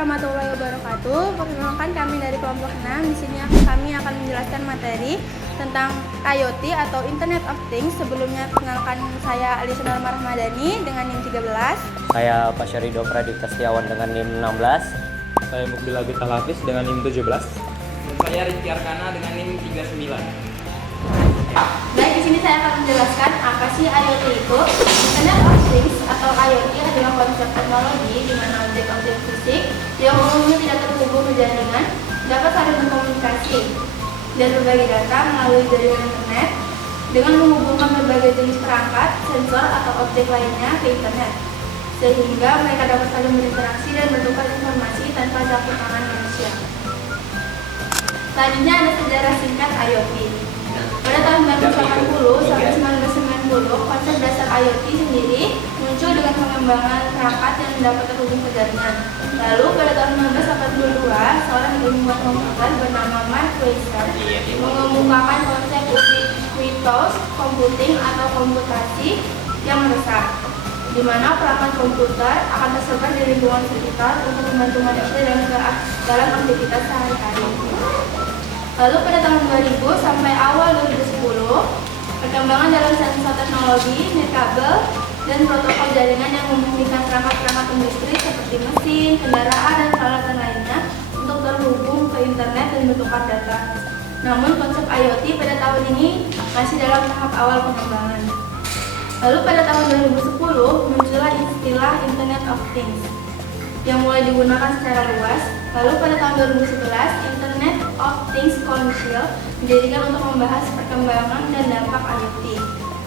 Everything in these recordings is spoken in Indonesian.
warahmatullahi wabarakatuh. Perkenalkan kami dari kelompok 6. Di sini kami akan menjelaskan materi tentang IoT atau Internet of Things. Sebelumnya perkenalkan saya Alisa Norma Rahmadani dengan NIM 13. Saya Pak Syarido Pradipta Setiawan dengan NIM 16. Saya Mukbil Agita Hafiz dengan NIM 17. Dan saya Rizky Arkana dengan NIM 39. Baik, di sini saya akan menjelaskan apa sih IoT itu. Internet of Things atau IoT adalah konsep teknologi di mana objek-objek fisik yang umumnya tidak terhubung ke jaringan dapat saling berkomunikasi dan berbagi data melalui jaringan internet dengan menghubungkan berbagai jenis perangkat, sensor atau objek lainnya ke internet, sehingga mereka dapat saling berinteraksi dan bertukar informasi tanpa campur tangan manusia. Selanjutnya ada sejarah singkat IoT. Pada tahun 1980 sampai 1990, konsep dasar IoT sendiri muncul dengan pengembangan perangkat yang dapat terhubung ke jaringan. Lalu pada tahun 1982, seorang ilmuwan komputer bernama Mark Weiser mengemukakan konsep ubiquitous computing atau komputasi yang meresap, di mana perangkat komputer akan tersebar di lingkungan sekitar untuk membantu manusia dalam aktivitas sehari-hari. Lalu pada tahun 2000 sampai awal 2010, perkembangan dalam sensor teknologi, nirkabel, dan protokol jaringan yang memungkinkan perangkat-perangkat industri seperti mesin, kendaraan, dan peralatan lainnya untuk terhubung ke internet dan bertukar data. Namun konsep IoT pada tahun ini masih dalam tahap awal pengembangan. Lalu pada tahun 2010 muncullah istilah Internet of Things yang mulai digunakan secara luas. Lalu pada tahun 2011, Internet of Things Council dijadikan untuk membahas perkembangan dan dampak IoT.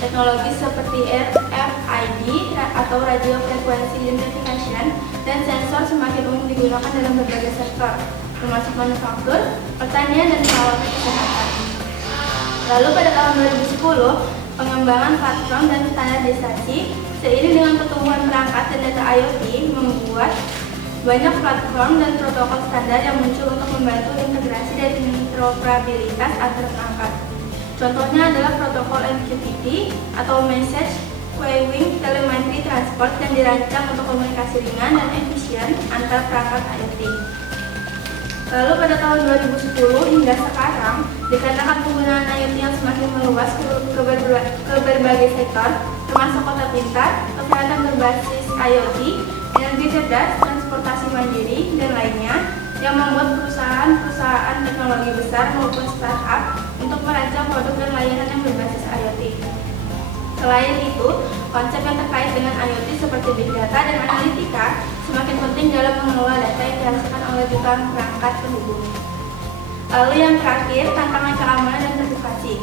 Teknologi seperti RFID atau Radio Frequency Identification dan sensor semakin umum digunakan dalam berbagai sektor, termasuk manufaktur, pertanian, dan perawatan kesehatan. Lalu pada tahun 2010, pengembangan platform dan standarisasi seiring dengan pertumbuhan perangkat dan data IoT membuat banyak platform dan protokol standar yang muncul untuk membantu integrasi dan interoperabilitas antar perangkat. Contohnya adalah protokol MQTT atau Message Queuing Telemetry Transport yang dirancang untuk komunikasi ringan dan efisien antar perangkat IoT. Lalu pada tahun 2010 hingga sekarang, dikarenakan penggunaan IoT yang semakin meluas ke berbagai sektor, termasuk kota pintar, kesehatan berbasis IoT, energi cerdas, transportasi mandiri, dan lainnya, yang membuat perusahaan-perusahaan teknologi besar maupun startup untuk merancang produk dan layanan yang berbasis IoT. Selain itu, konsep yang terkait dengan IoT seperti Big Data dan Analitika semakin penting dalam mengelola data yang dihasilkan oleh jutaan perangkat penghubung. Lalu yang terakhir, tantangan keamanan dan privasi.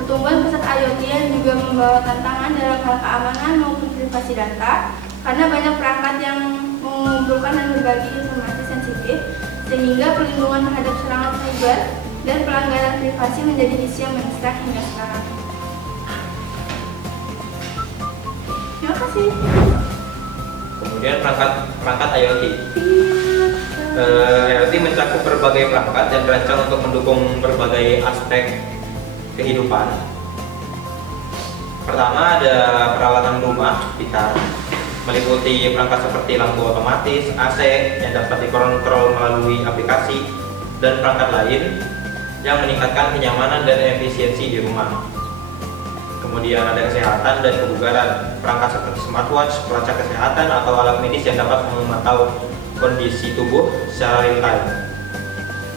Pertumbuhan pesat IoT yang juga membawa tantangan dalam hal keamanan maupun privasi data, karena banyak perangkat yang mengumpulkan dan berbagi informasi sensitif, sehingga perlindungan terhadap serangan cyber dan pelanggaran privasi menjadi isu yang mendesak hingga sekarang. Terima kasih. Kemudian perangkat IoT. IoT mencakup berbagai perangkat dan dirancang untuk mendukung berbagai aspek kehidupan. Pertama ada peralatan rumah pintar, meliputi perangkat seperti lampu otomatis, AC yang dapat dikontrol melalui aplikasi, dan perangkat lain yang meningkatkan kenyamanan dan efisiensi di rumah. Kemudian ada kesehatan dan kebugaran, perangkat seperti smartwatch, pelacak kesehatan, atau alat medis yang dapat memantau kondisi tubuh secara real time.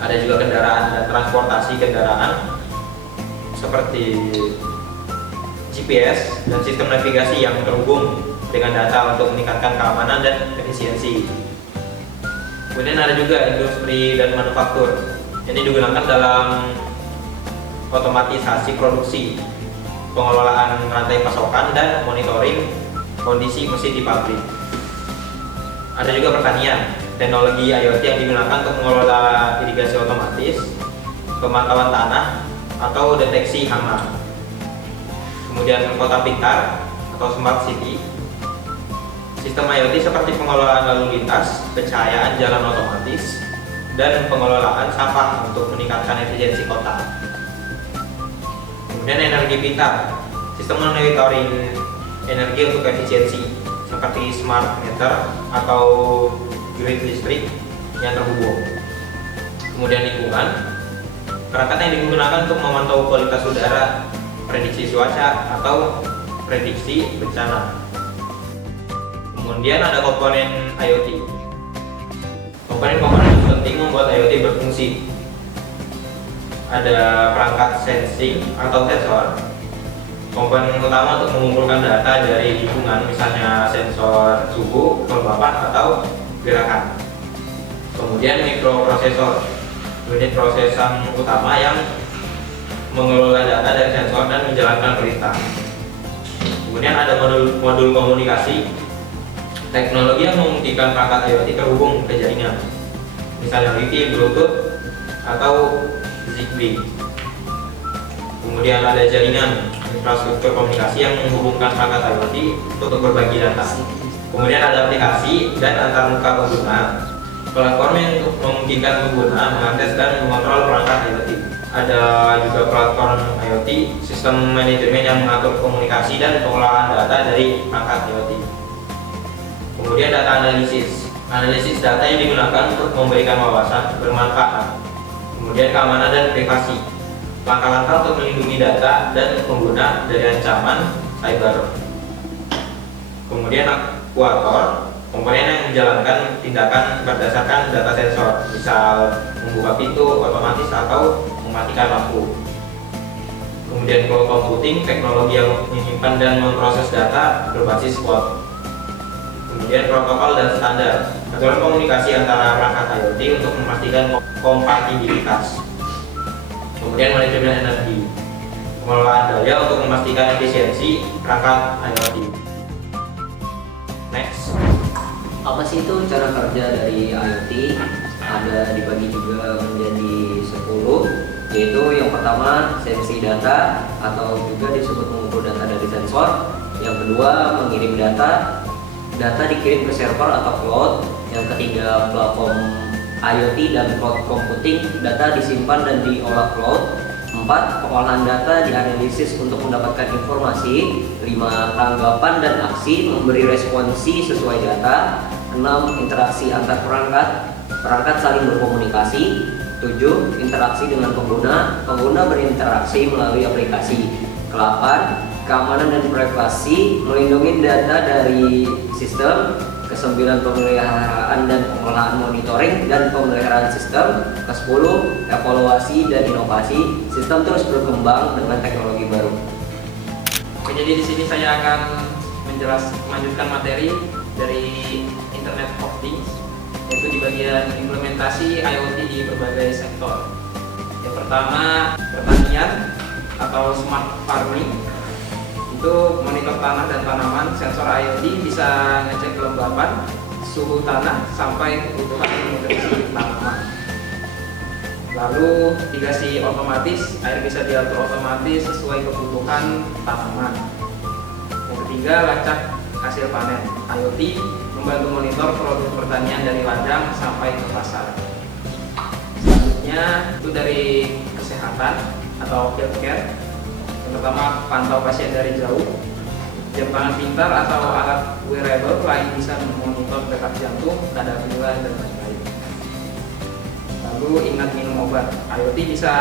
Ada juga kendaraan dan transportasi kendaraan seperti GPS dan sistem navigasi yang terhubung dengan data untuk meningkatkan keamanan dan efisiensi. Kemudian ada juga industri dan manufaktur. Ini digunakan dalam otomatisasi produksi, pengelolaan rantai pasokan, dan monitoring kondisi mesin di pabrik. Ada juga pertanian, teknologi IoT yang digunakan untuk mengelola irigasi otomatis, pemantauan tanah, atau deteksi hama. Kemudian kota pintar atau smart city, sistem IoT seperti pengelolaan lalu lintas, pencahayaan jalan otomatis, dan pengelolaan sampah untuk meningkatkan efisiensi kota. Kemudian energi pintar, sistem monitoring energi untuk efisiensi seperti smart meter atau grid listrik yang terhubung. Kemudian lingkungan, perangkat yang digunakan untuk memantau kualitas udara, prediksi cuaca, atau prediksi bencana. Kemudian ada komponen IoT. Komponen-komponen itu penting membuat IoT berfungsi. Ada perangkat sensing atau sensor. Komponen utama untuk mengumpulkan data dari lingkungan, misalnya sensor suhu, kelembapan, atau gerakan. Kemudian mikroprosesor, unit prosesan utama yang mengelola data dari sensor dan menjalankan perintah. Kemudian ada modul komunikasi, teknologi yang memungkinkan perangkat IoT terhubung ke jaringan, misalnya Wi-Fi, Bluetooth, atau Zigbee. Kemudian ada jaringan, infrastruktur komunikasi yang menghubungkan perangkat IoT untuk berbagi data. Kemudian ada aplikasi dan antarmuka pengguna, platform yang memungkinkan pengguna mengakses dan mengontrol perangkat IoT. Ada juga platform IoT, sistem manajemen yang mengatur komunikasi dan pengelolaan data dari perangkat IoT. Kemudian data analisis data yang digunakan untuk memberikan wawasan bermanfaat. Kemudian keamanan dan privasi, langkah-langkah untuk melindungi data dan pengguna dari ancaman cyber. Kemudian aktuator, komponen yang menjalankan tindakan berdasarkan data sensor, misal membuka pintu otomatis atau mematikan lampu. Kemudian cloud computing, teknologi yang menyimpan dan memproses data berbasis cloud. Kemudian protokol dan standar, aturan komunikasi antara perangkat IoT untuk memastikan kompatibilitas. Kemudian manajemen energi, pengelolaan daya untuk memastikan efisiensi perangkat IoT. Next. Apa sih itu cara kerja dari IoT? Ada dibagi juga menjadi 10, yaitu yang pertama sensing data atau juga disebut mengumpul data dari sensor. Yang kedua mengirim data dikirim ke server atau cloud. Yang ketiga platform IoT dan cloud computing, data disimpan dan diolah cloud. 4. Pengolahan data dianalisis untuk mendapatkan informasi. 5. Tanggapan dan aksi memberi responsi sesuai data. 6. Interaksi antar perangkat saling berkomunikasi. 7. Interaksi dengan pengguna berinteraksi melalui aplikasi. 8. Keamanan dan privasi, melindungi data dari sistem. 9. Pemeliharaan dan pengolahan monitoring dan pemeliharaan sistem. 10. Evaluasi dan inovasi, sistem terus berkembang dengan teknologi baru. Oke, jadi di sini saya akan melanjutkan materi dari Internet of Things, yaitu di bagian implementasi IoT di berbagai sektor. Yang pertama, pertanian atau smart farming. Itu monitor tanah dan tanaman, sensor IoT bisa ngecek kelembapan, suhu tanah, sampai kebutuhan nutrisi tanaman. Lalu irigasi otomatis, air bisa diatur otomatis sesuai kebutuhan tanaman. Yang ketiga, lacak hasil panen. IoT membantu monitor produk pertanian dari ladang sampai ke pasar. Selanjutnya itu dari kesehatan atau healthcare. Yang pertama, pantau pasien dari jauh. Jam tangan pintar atau alat wearable lain bisa memonitor detak jantung, kadar gula, dan lain-lain. Lalu ingat minum obat. IoT bisa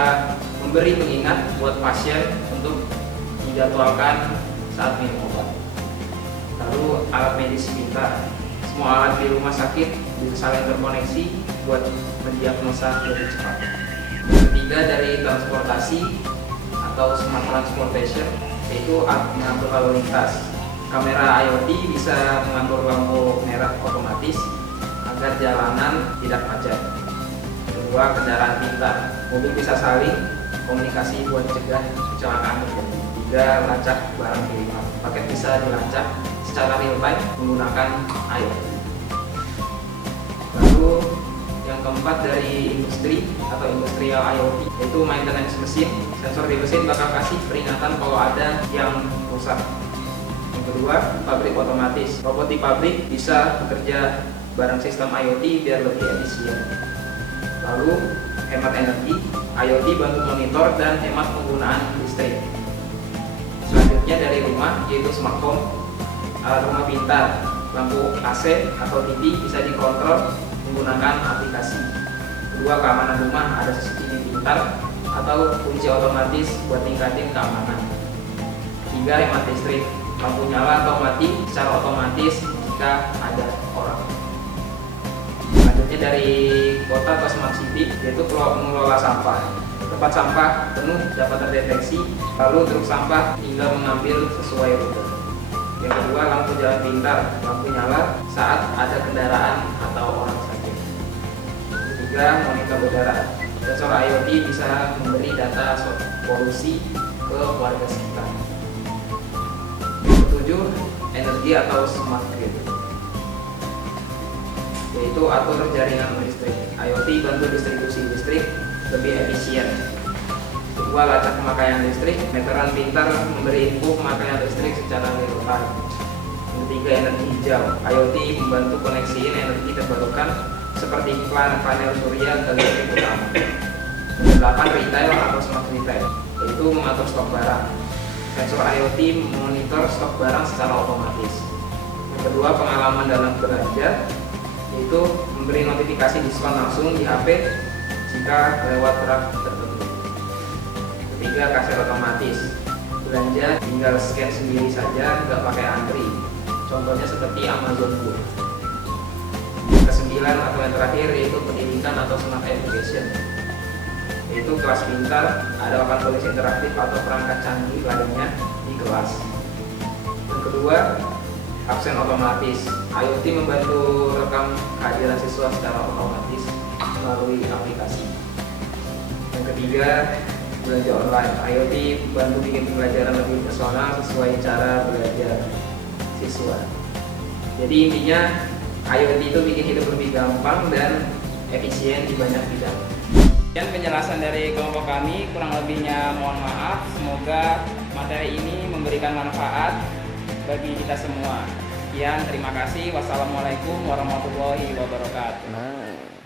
memberi pengingat buat pasien untuk dijadwalkan saat minum obat. Lalu alat medis pintar. Semua alat di rumah sakit bisa saling terkoneksi buat mendiagnosa lebih cepat. Yang ketiga dari transportasi atau smart transportation, yaitu mengatur lalu lintas. Kamera IoT bisa mengatur lampu merah otomatis agar jalanan tidak macet. Kedua, kendaraan pintar. Mobil bisa saling komunikasi buat cegah kecelakaan terjadi. 3. Lacak barang kiriman. Paket bisa dilacak secara real time menggunakan IoT. Lalu yang keempat dari industri atau industrial IoT, yaitu maintenance mesin. Sensor di mesin bakal kasih peringatan kalau ada yang rusak. Yang kedua, pabrik otomatis. Robot di pabrik bisa bekerja bareng sistem IoT biar lebih efisien. Lalu hemat energi. IoT bantu monitor dan hemat penggunaan listrik. Selanjutnya dari rumah, yaitu smart home. Alat rumah pintar, lampu AC atau TV bisa dikontrol menggunakan aplikasi. Kedua, keamanan rumah, ada CCTV pintar atau kunci otomatis buat tingkatin keamanan. Tiga, hemat listrik, lampu nyala atau mati secara otomatis jika ada orang. Selanjutnya dari kota atau smart city, yaitu mengelola sampah. Tempat sampah penuh dapat terdeteksi, lalu truk sampah tinggal mengambil sesuai rute. Yang kedua, lampu jalan pintar, lampu nyala saat ada kendaraan atau orang saja. Ketiga, monitor udara. Sensor IoT bisa memberi data polusi ke warga sekitar. Ketujuh, energi atau smart grid, yaitu atur jaringan listrik. IoT bantu distribusi listrik lebih efisien. Kedua, lacak pemakaian listrik. Meteran pintar memberi info pemakaian listrik secara real time. Yang ketiga, energi hijau. IoT membantu koneksiin energi terbarukan seperti iklan panel surya ke listrik utama. Yang kedelapan, retail atau smart retail, yaitu mengatur stok barang. Sensor IoT memonitor stok barang secara otomatis. Yang kedua, pengalaman dalam belanja, yaitu memberi notifikasi diskon langsung di HP jika lewat truk tertentu. Ketiga, kasir otomatis. Belanja tinggal scan sendiri saja, nggak pakai antri. Contohnya seperti Amazon Go. Kesembilan atau yang terakhir yaitu pendidikan atau smart education, yaitu kelas pintar, ada papan tulis interaktif atau perangkat canggih lainnya di kelas. Yang kedua, absen otomatis. IoT membantu rekam kehadiran siswa secara otomatis melalui aplikasi. Yang ketiga, belanja online. IoT bantu bikin pembelajaran lebih personal sesuai cara belajar siswa. Jadi intinya IoT itu bikin hidup lebih gampang dan efisien di banyak bidang. Dan penjelasan dari kelompok kami, kurang lebihnya mohon maaf. Semoga materi ini memberikan manfaat bagi kita semua. Sekian, terima kasih. Wassalamualaikum warahmatullahi wabarakatuh.